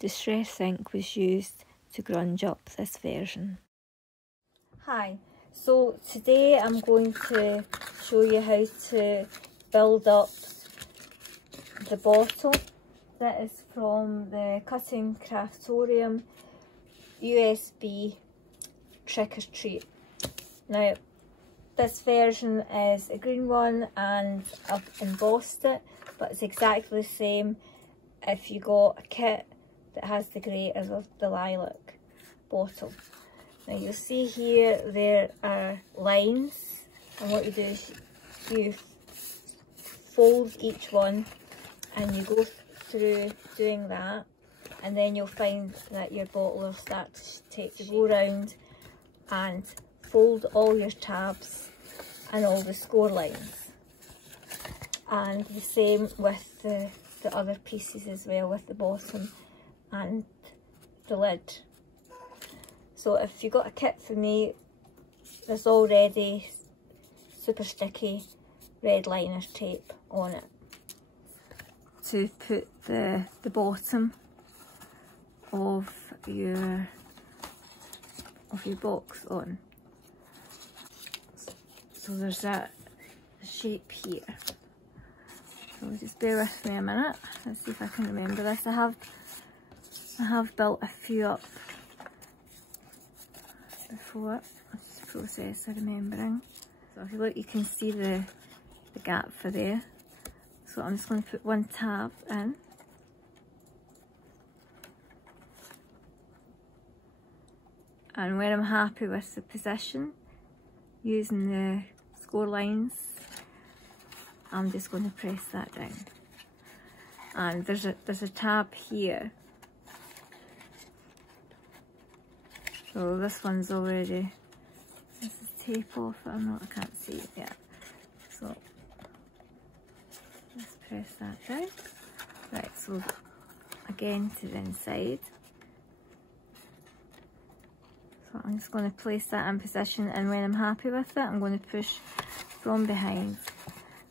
Distress ink was used to grunge up this version. Hi, so today I'm going to show you how to build up the bottle. That is from the Cutting Craftorium USB Trick or Treat. Now this version is a green one and I've embossed it, but it's exactly the same if you got a kit that has the grey as the lilac bottle. Now you'll see here there are lines, and what you do is you fold each one and you go through doing that, and then you'll find that your bottle will start to go round and fold all your tabs and all the score lines, and the same with the other pieces as well, with the bottom and the lid. So if you got a kit from me, there's already super sticky red liner tape on it to put the bottom of your box on. So there's that shape here. So just bear with me a minute. Let's see if I can remember this. I have built a few up before. It's the process of remembering. So if you look, you can see the gap for there. So I'm just going to put one tab in. And when I'm happy with the position, using the score lines, I'm just going to press that down. And there's a tab here. So this one's already, this is tape off it, I can't see it yet. So let's press that down. Right, so again to the inside. So I'm just going to place that in position, and when I'm happy with it, I'm going to push from behind,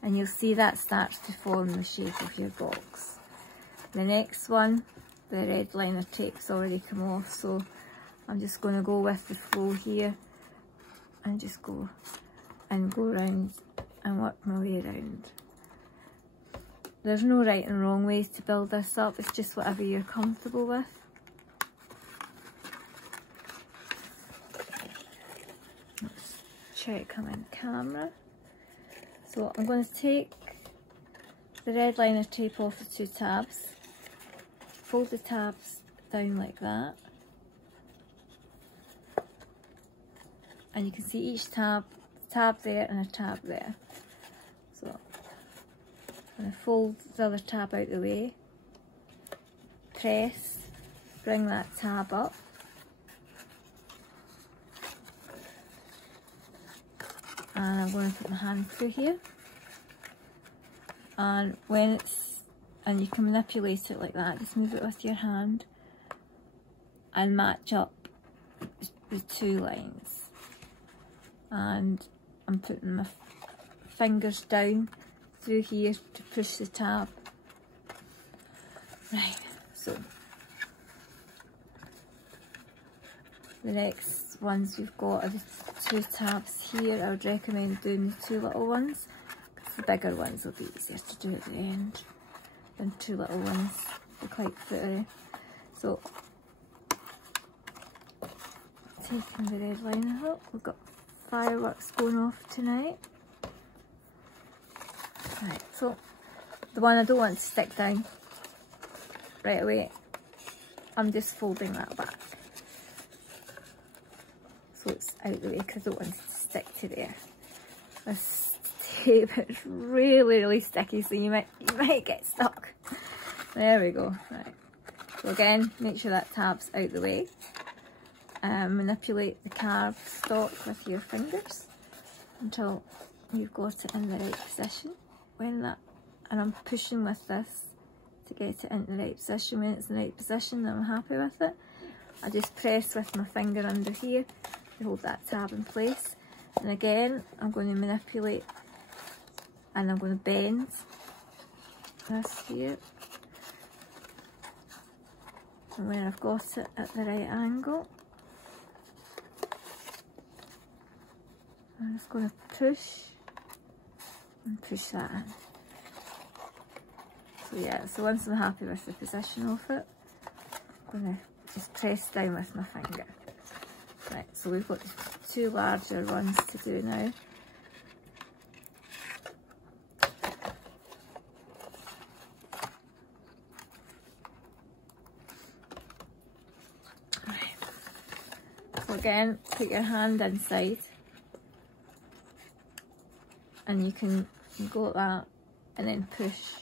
and you'll see that starts to form the shape of your box. The next one, the red liner tape's already come off, so I'm just going to go with the flow here and just go round and work my way around. There's no right and wrong ways to build this up, it's just whatever you're comfortable with. Let's check I'm in camera. So I'm going to take the red liner tape off the two tabs, fold the tabs down like that, and you can see each tab there and a tab there. So I'm going to fold the other tab out the way, press, bring that tab up, and I'm going to put my hand through here, and and you can manipulate it like that, just move it with your hand and match up the two lines. And I'm putting my fingers down through here to push the tab. Right, so the next ones we've got are the two tabs here. I would recommend doing the two little ones, because the bigger ones will be easier to do at the end than two little ones. They're quite footery. So taking the red liner out, we've got fireworks going off tonight. Right, so the one I don't want to stick down right away, I'm just folding that back so it's out the way, because I don't want it to stick to there. This tape is really sticky, so you might get stuck. There we go. Right, so again, make sure that tab's out the way. Manipulate the cardstock with your fingers until you've got it in the right position. And I'm pushing with this to get it into the right position. When it's in the right position, then I'm happy with it. I just press with my finger under here to hold that tab in place. And again, I'm going to manipulate and I'm going to bend this here And when I've got it at the right angle, I'm just going to push and push that in. So yeah, so once I'm happy with the position of it, I'm going to just press down with my finger. Right, so we've got 2 larger ones to do now. Right. So again, put your hand inside and you can go like that and then push.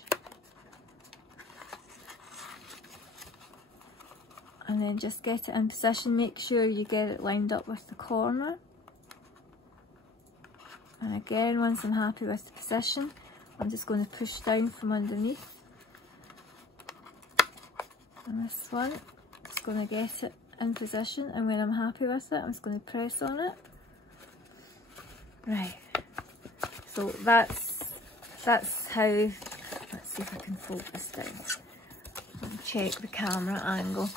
And then just get it in position, make sure you get it lined up with the corner. And again, once I'm happy with the position, I'm just going to push down from underneath. And this one, just going to get it in position, and when I'm happy with it, I'm just going to press on it. Right, so that's how, let's see if I can fold this down and check the camera angle.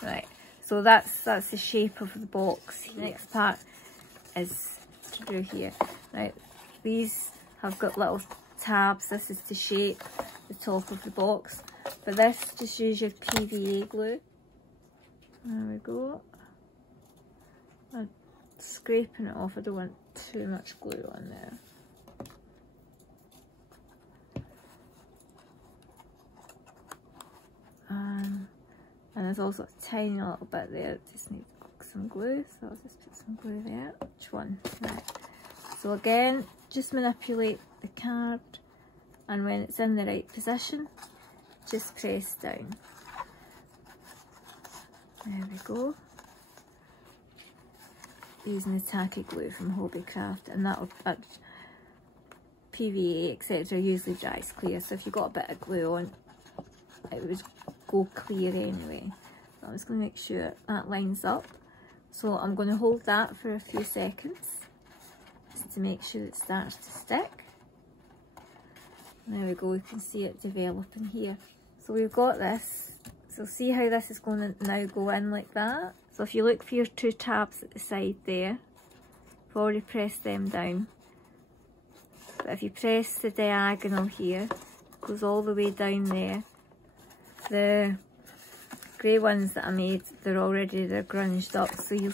Right, so that's the shape of the box. The next part is to do here. Right, these have got little tabs. This is to shape the top of the box. For this, just use your PVA glue. There we go. I'm scraping it off. I don't want too much glue on there. And there's also a tiny little bit there. Just need some glue, so I'll just put some glue there. Which one? Right. So again, just manipulate the card, and when it's in the right position, just press down. There we go. Using the tacky glue from Hobbycraft, and that'll PVA etc. usually dries clear. So if you've got a bit of glue on, it would go clear anyway. So I'm just going to make sure that lines up. So I'm going to hold that for a few seconds just to make sure it starts to stick. There we go, you can see it developing here. So we've got this. So see how this is going to now go in like that. So if you look for your 2 tabs at the side there, I've already pressed them down. But if you press the diagonal here, it goes all the way down there. The grey ones that I made, they're grunged up, so you'll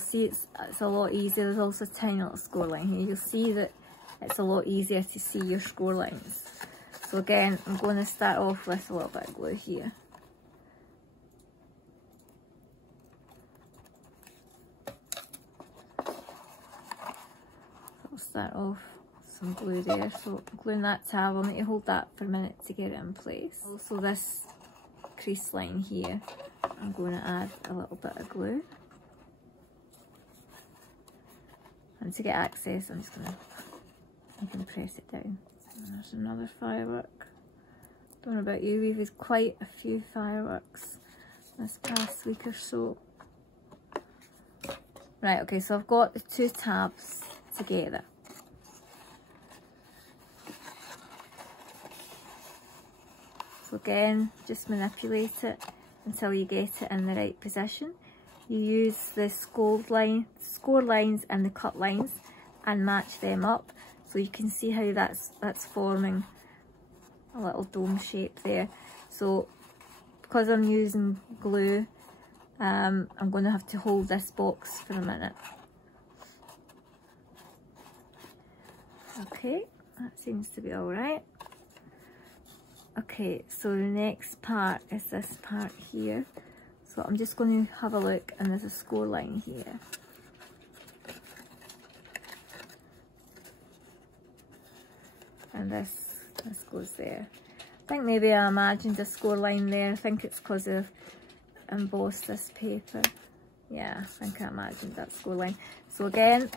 see it's a lot easier. There's also a tiny little score line here. You'll see that it's a lot easier to see your score lines. So again, I'm going to start off with a little bit of glue here. I'll start off with some glue there. So I'm gluing that tab. I'll need to hold that for a minute to get it in place. Also this crease line here, I'm going to add a little bit of glue. And to get access, I'm just going to press it down. And there's another firework. Don't know about you, we've had quite a few fireworks this past week or so. Right, okay, so I've got the 2 tabs together. So again, just manipulate it until you get it in the right position. You use the score lines and the cut lines and match them up, so you can see how that's forming a little dome shape there. So because I'm using glue, I'm going to have to hold this box for a minute. Okay, that seems to be alright. Okay, so the next part is this part here. So I'm just going to have a look, and there's a score line here. And this goes there. I think maybe I imagined a score line there. I think it's because I've embossed this paper. Yeah, I think I imagined that score line. So again,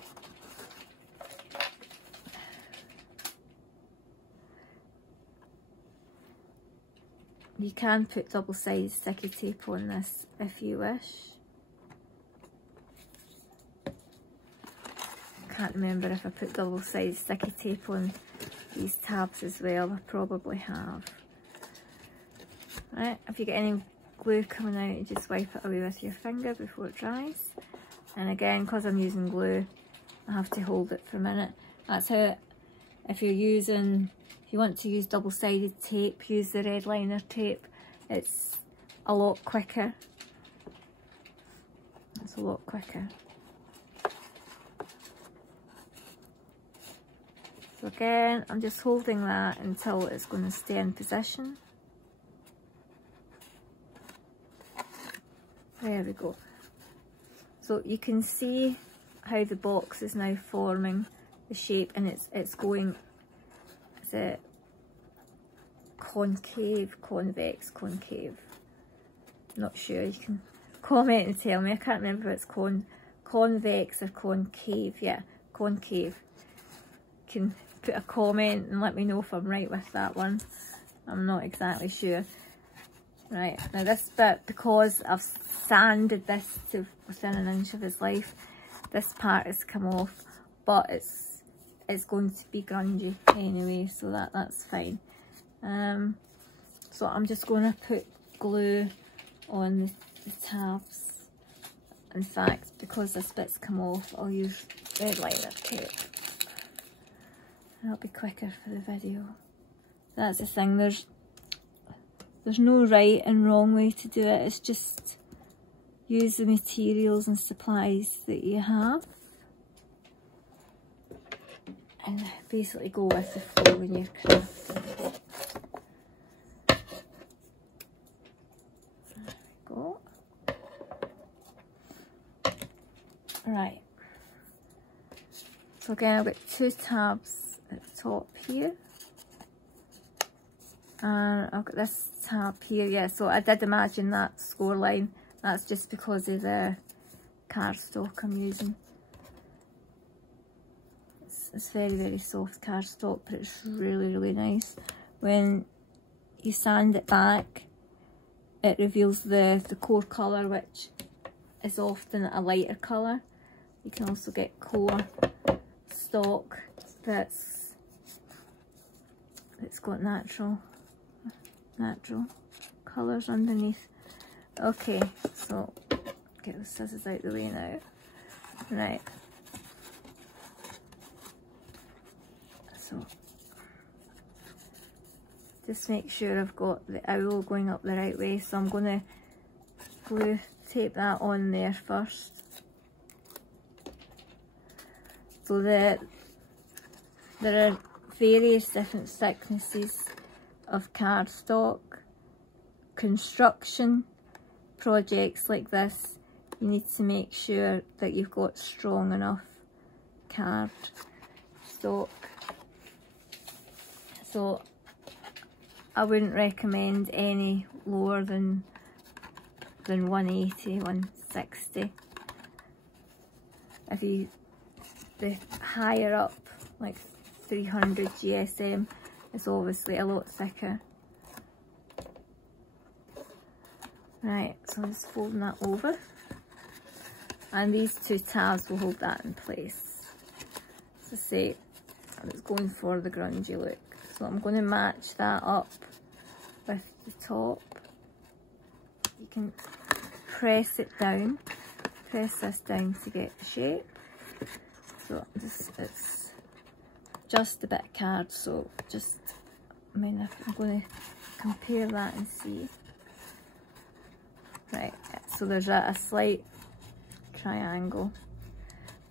you can put double-sided sticky tape on this if you wish. I can't remember if I put double-sided sticky tape on these tabs as well. I probably have. Right, if you get any glue coming out, you just wipe it away with your finger before it dries. And again, because I'm using glue, I have to hold it for a minute. That's how, if you want to use double-sided tape, use the red liner tape. It's a lot quicker. It's a lot quicker. So again, I'm just holding that until it's going to stay in position. There we go. So you can see how the box is now forming the shape, and it's going, is it concave, convex, concave? Not sure, you can comment and tell me. I can't remember if it's convex or concave. Yeah, concave. You can put a comment and let me know if I'm right with that one. I'm not exactly sure. Right, now this bit, because I've sanded this to within an inch of its life, this part has come off, but it's going to be grungy anyway, so that's fine. So I'm just going to put glue on the tabs. In fact, because this bit's come off, I'll use red liner tape. That'll be quicker for the video. That's the thing, there's no right and wrong way to do it. It's just use the materials and supplies that you have and basically go with the flow when you're crafting. There we go. Right. So again, I've got 2 tabs at the top here. And I've got this tab here, yeah, so I did imagine that score line. That's just because of the cardstock I'm using. It's very, very soft cardstock, but it's really, really nice. When you sand it back, it reveals the core colour, which is often a lighter colour. You can also get core stock that's got natural colours underneath. Okay, so get the scissors out the way now. Right. So just make sure I've got the owl going up the right way. So I'm going to glue tape that on there first. So there are various different thicknesses of cardstock. Construction projects like this, you need to make sure that you've got strong enough cardstock. So I wouldn't recommend any lower than 180, 160. The higher up, like 300 GSM, is obviously a lot thicker. Right, so I'm just folding that over, and these 2 tabs will hold that in place. As I say, I was going for the grungy look, so I'm going to match that up with the top. You can press it down, press this down to get the shape. So it's just a bit of card, so I'm going to compare that and see. Right, so there's a slight triangle.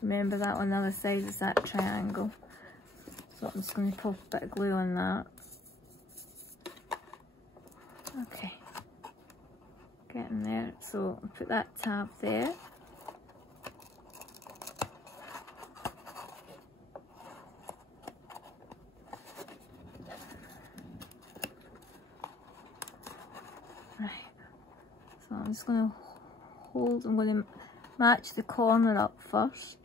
Remember that on the other side is that triangle. So I'm just going to pop a bit of glue on that. Okay, getting there. So I'll put that tab there. I'm just going to I'm going to match the corner up first.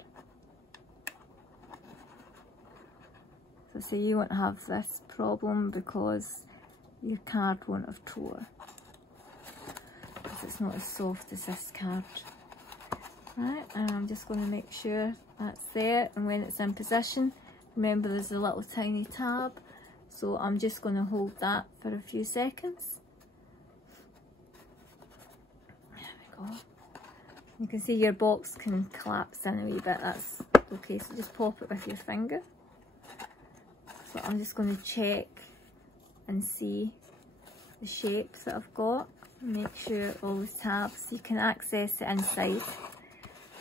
So you won't have this problem because your card won't have tore, because it's not as soft as this card. Right, and I'm just going to make sure that's there, and when it's in position, remember there's a little tiny tab, so I'm just going to hold that for a few seconds. You can see your box can collapse in a wee bit, that's okay, so just pop it with your finger. So I'm just going to check and see the shapes that I've got. Make sure all the tabs, you can access the inside.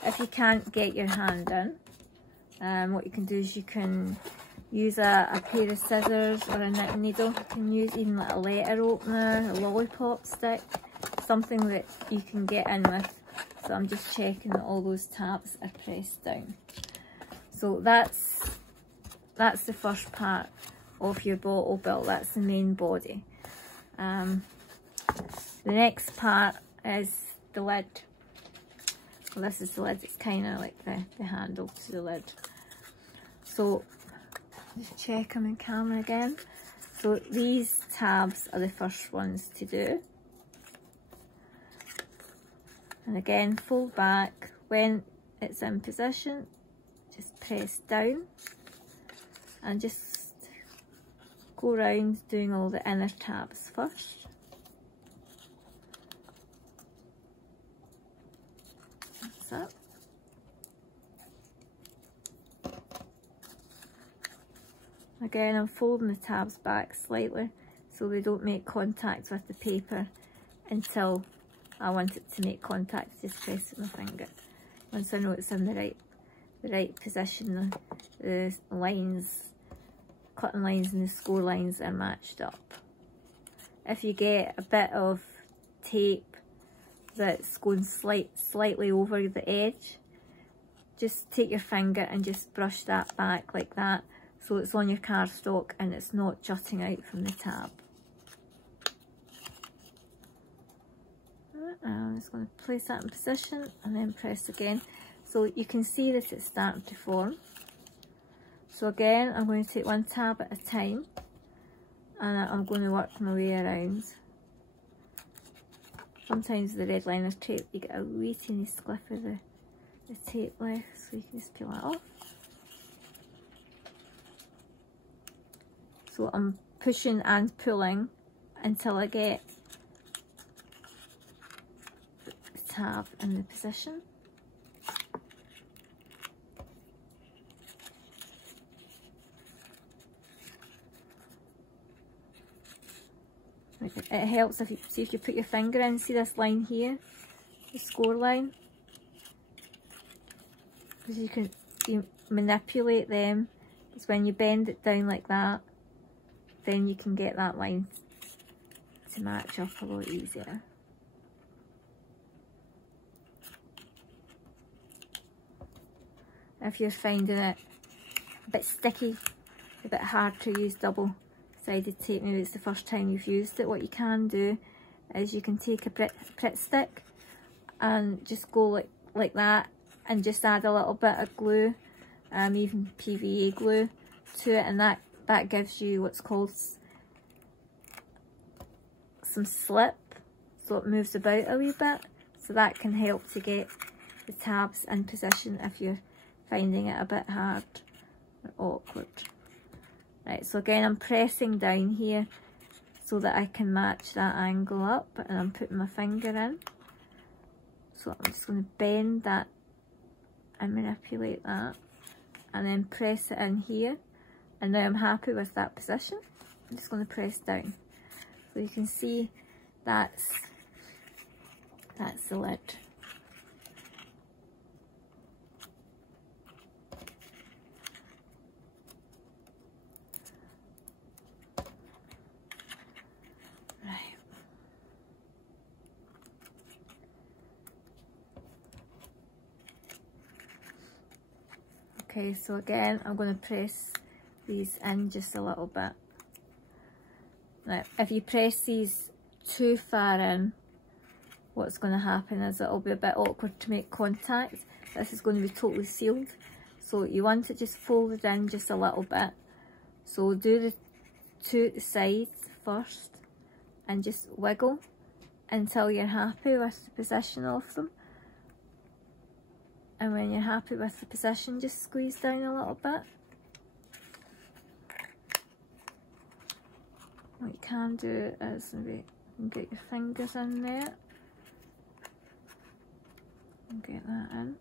If you can't get your hand in, what you can do is you can use a pair of scissors or a knitting needle. You can use even like a letter opener, a lollipop stick, something that you can get in with. So I'm just checking that all those tabs are pressed down. So that's the first part of your bottle built, that's the main body. The next part is the lid. Well, this is the lid, it's kind of like the handle to the lid. So just check them in camera again. So these tabs are the first ones to do. And again, fold back. When it's in position, just press down and just go around doing all the inner tabs first. That's it. Again, I'm folding the tabs back slightly so they don't make contact with the paper until I want it to make contact. Just press with my finger. Once I know it's in the right position, the lines, cutting lines and the score lines are matched up. If you get a bit of tape that's going slightly over the edge, just take your finger and just brush that back like that, so it's on your cardstock and it's not jutting out from the tab. I'm just going to place that in position and then press again. So you can see that it's starting to form. So again, I'm going to take one tab at a time and I'm going to work my way around. Sometimes the red liner tape, you get a wee teeny spliff of the tape left, so you can just peel that off. So I'm pushing and pulling until I get the tab in the position. It helps if you see, if you put your finger in, see this line here, the score line, because you manipulate them. It's when you bend it down like that, then you can get that line to match up a lot easier. If you're finding it a bit sticky, a bit hard to use double-sided tape, maybe it's the first time you've used it, what you can do is you can take a Pritt stick and just go like that and just add a little bit of glue, even PVA glue to it, and that gives you what's called some slip, so it moves about a wee bit, so that can help to get the tabs in position if you're finding it a bit hard or awkward. Right, so again I'm pressing down here so that I can match that angle up, and I'm putting my finger in. So I'm just going to bend that and manipulate that and then press it in here, and now I'm happy with that position. I'm just going to press down. So you can see that's the lid. Okay, so again, I'm going to press these in just a little bit. Now, if you press these too far in, what's going to happen is it'll be a bit awkward to make contact. This is going to be totally sealed. So you want it just folded in just a little bit. So do the two at the sides first and just wiggle until you're happy with the position of them. And when you're happy with the position, just squeeze down a little bit. What you can do is maybe get your fingers in there and get that in.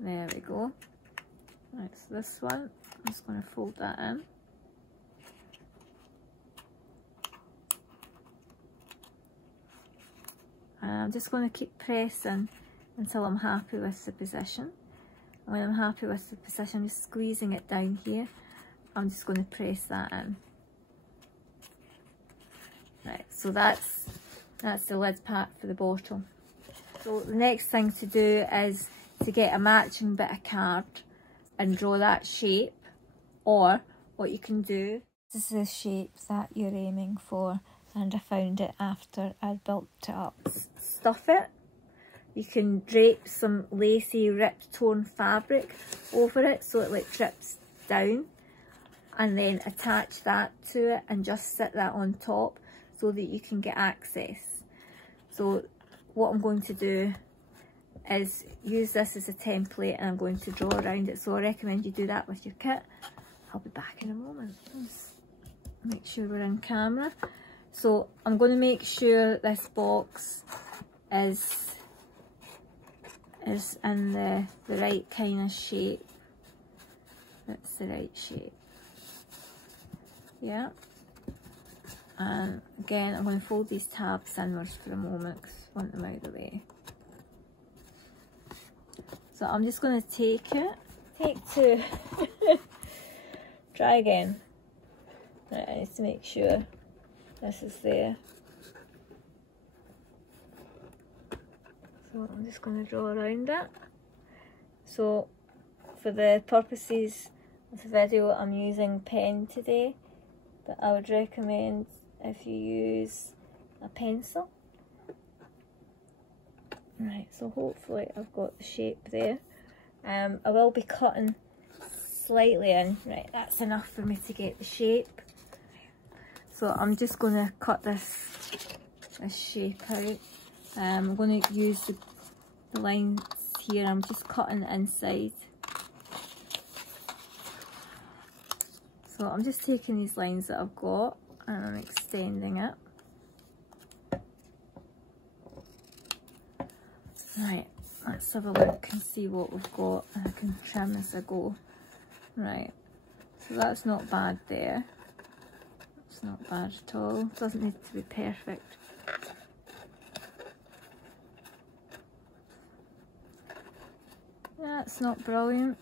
There we go. Right, so this one, I'm just going to fold that in. And I'm just going to keep pressing until I'm happy with the position. And when I'm happy with the position, I'm just squeezing it down here. I'm just going to press that in. Right, so that's the lid part for the bottle. So the next thing to do is to get a matching bit of card and draw that shape, or what you can do, this is the shape that you're aiming for, and I found it after I'd built it up. Stuff it. You can drape some lacy ripped torn fabric over it so it like drips down, and then attach that to it and just sit that on top so that you can get access. So what I'm going to do is use this as a template, and I'm going to draw around it, so I recommend you do that with your kit. I'll be back in a moment. Let's make sure we're in camera. So I'm going to make sure this box is in the right kind of shape. That's the right shape. Yeah. And again, I'm going to fold these tabs inwards for a moment because I want them out of the way. So I'm just going to take it. Take two. Try again. Right, I need to make sure this is there. So I'm just going to draw around it. So for the purposes of the video, I'm using pen today, but I would recommend if you use a pencil. Right, so hopefully I've got the shape there. I will be cutting slightly in. Right, that's enough for me to get the shape. So I'm just going to cut this shape out. I'm going to use the lines here. I'm just cutting the inside. So I'm just taking these lines that I've got and I'm extending it. Right, let's have a look and see what we've got, and I can trim as I go. Right, so that's not bad there. It's not bad at all. Doesn't need to be perfect. Yeah, it's not brilliant,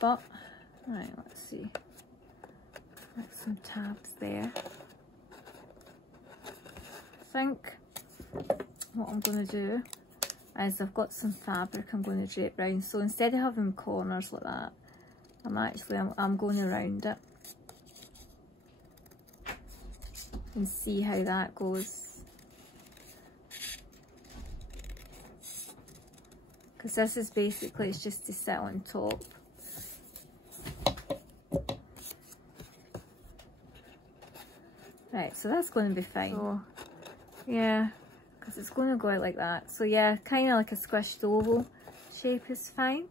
but right, let's see. Got some tabs there. I think what I'm going to do is I've got some fabric I'm going to drape round. So instead of having corners like that, I'm going around it and see how that goes. Because this is basically, it's just to sit on top. Right, so that's going to be fine. So, yeah, because it's going to go out like that. So yeah, kind of like a squished oval shape is fine.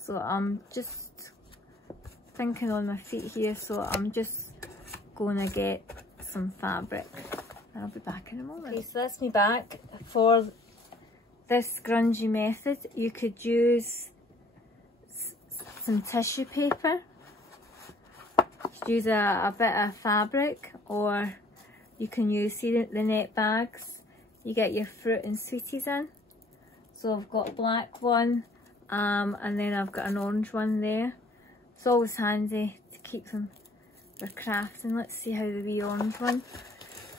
So I'm just thinking on my feet here, so I'm just going to get some fabric. I'll be back in a moment. Okay, so that's me back. For this grungy method, you could use some tissue paper. You could use a bit of fabric, or you can use, see the net bags you get your fruit and sweeties in. So I've got a black one, and then I've got an orange one there. It's always handy to keep them for crafting. Let's see how the wee orange one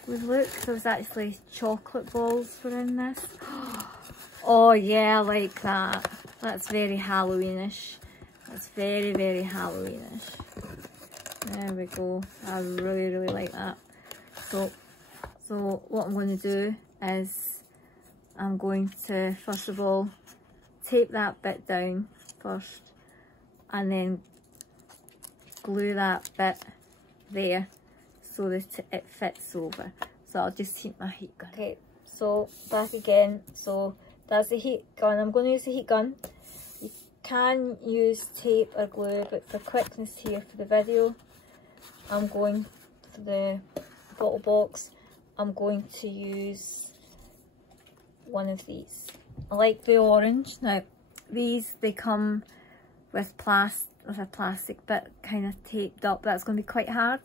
would look. There's actually chocolate balls were in this. Oh yeah, I like that. That's very Halloweenish. That's very, very Halloweenish. There we go. I really, really like that. So what I'm going to do is I'm going to first of all tape that bit down first, and then glue that bit there so that it fits over. So I'll just heat my heat gun. Okay, so back again. So that's the heat gun. I'm going to use the heat gun. You can use tape or glue, but for quickness here for the video, I'm going for the bottle box. I'm going to use one of these. I like the orange. Now these, they come with a plastic bit kind of taped up. That's going to be quite hard.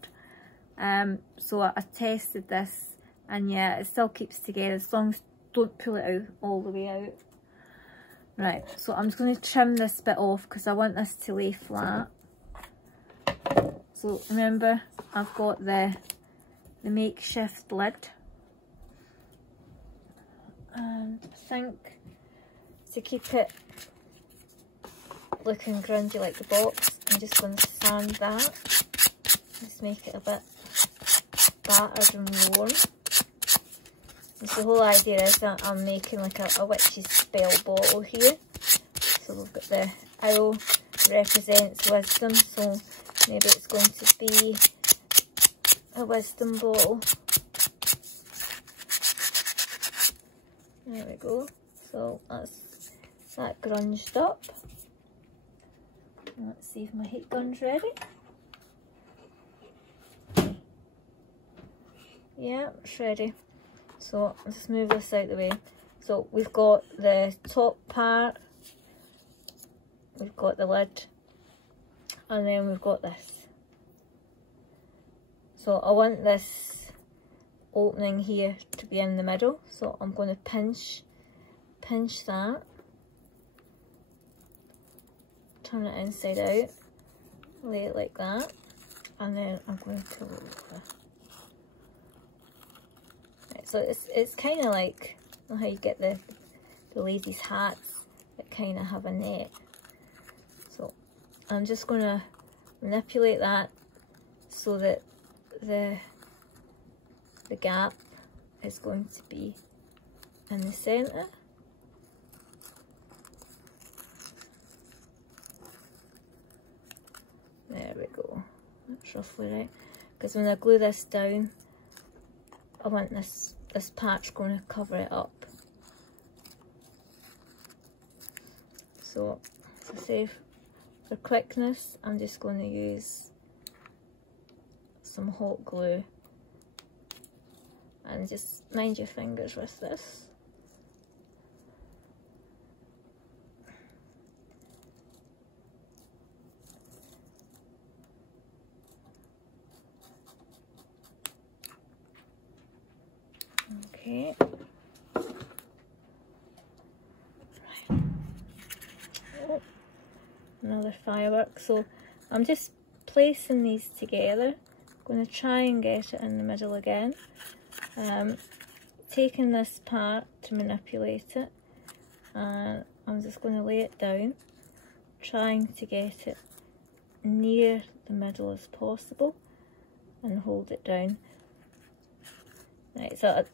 So I tested this, and yeah, it still keeps together as long as you don't pull it out all the way out. Right, so I'm just going to trim this bit off because I want this to lay flat. So remember, I've got the makeshift lid, and I think to keep it looking grungy like the box, I'm just going to sand that, just make it a bit battered and worn. And so the whole idea is that I'm making like a witch's spell bottle here. So we've got the owl represents wisdom, so maybe it's going to be a wisdom bottle. There we go. So that's that grunged up. Let's see if my heat gun's ready. Yeah, it's ready. So I'll just move this out of the way. So we've got the top part, we've got the lid, and then we've got this. So I want this opening here to be in the middle, so I'm going to pinch that, turn it inside out, lay it like that, and then I'm going to pull it over. Right, so it's kind of like, you know how you get the ladies' hats that kind of have a net. So I'm just going to manipulate that so that the gap is going to be in the centre. There we go. That's roughly right. Because when I glue this down, I want this patch going to cover it up. So to save for quickness, I'm just going to use some hot glue, and just mind your fingers with this. Okay. Right. Oh, another firework. So I'm just placing these together. I'm going to try and get it in the middle again. Taking this part to manipulate it, and I'm just going to lay it down, trying to get it near the middle as possible, and hold it down. Right, so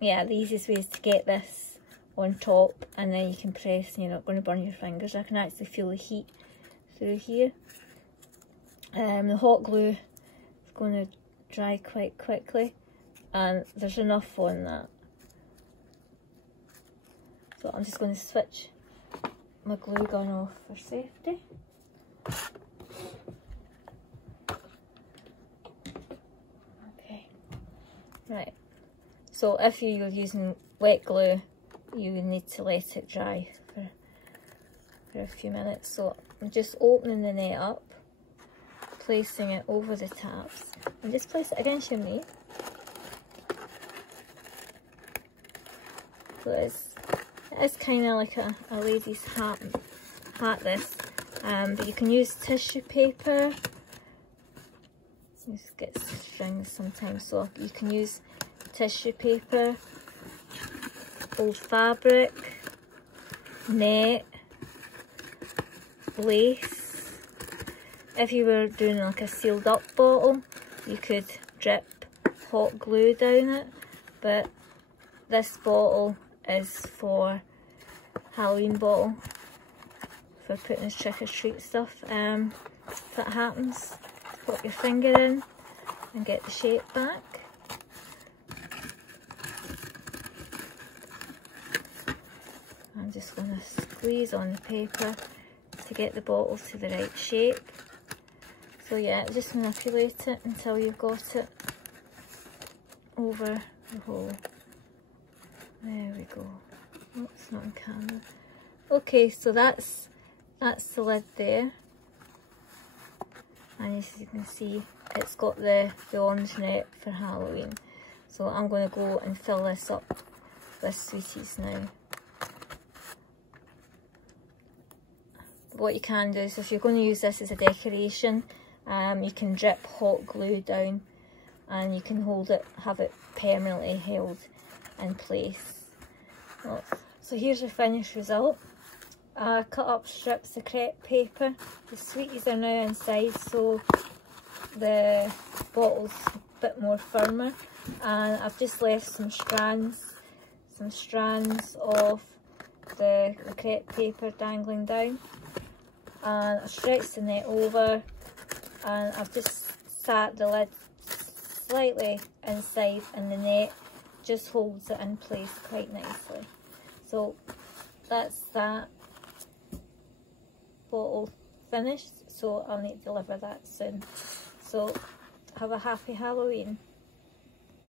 yeah, the easiest way is to get this on top, and then you can press and you're not going to burn your fingers. I can actually feel the heat through here. The hot glue is going to dry quite quickly, and there's enough on that. So I'm just going to switch my glue gun off for safety. Okay, right. So if you're using wet glue, you need to let it dry for a few minutes. So I'm just opening the net up, placing it over the tabs, and just place it against your knee. So it's kind of like a lady's hat this, but you can use tissue paper. Just get strings sometimes, so you can use tissue paper, old fabric, net, lace. If you were doing like a sealed up bottle, you could drip hot glue down it, but this bottle is for Halloween bottle, for putting this trick or treat stuff. If it happens, put your finger in and get the shape back. I'm just going to squeeze on the paper to get the bottle to the right shape. So yeah, just manipulate it until you've got it over the hole. There we go. Oh, it's not on camera. Okay, so that's the lid there. And as you can see, it's got the orange net for Halloween. So I'm going to go and fill this up with sweeties now. What you can do is, if you're going to use this as a decoration, you can drip hot glue down and you can hold it, have it permanently held in place. Oh, so here's the finished result. I cut up strips of crepe paper. The sweeties are now inside, so the bottle's a bit more firmer, and I've just left some strands of the crepe paper dangling down, and I've stretched the net over, and I've just sat the lid slightly inside, and the net just holds it in place quite nicely. So that's that bottle finished, so I'll need to deliver that soon. So have a happy Halloween.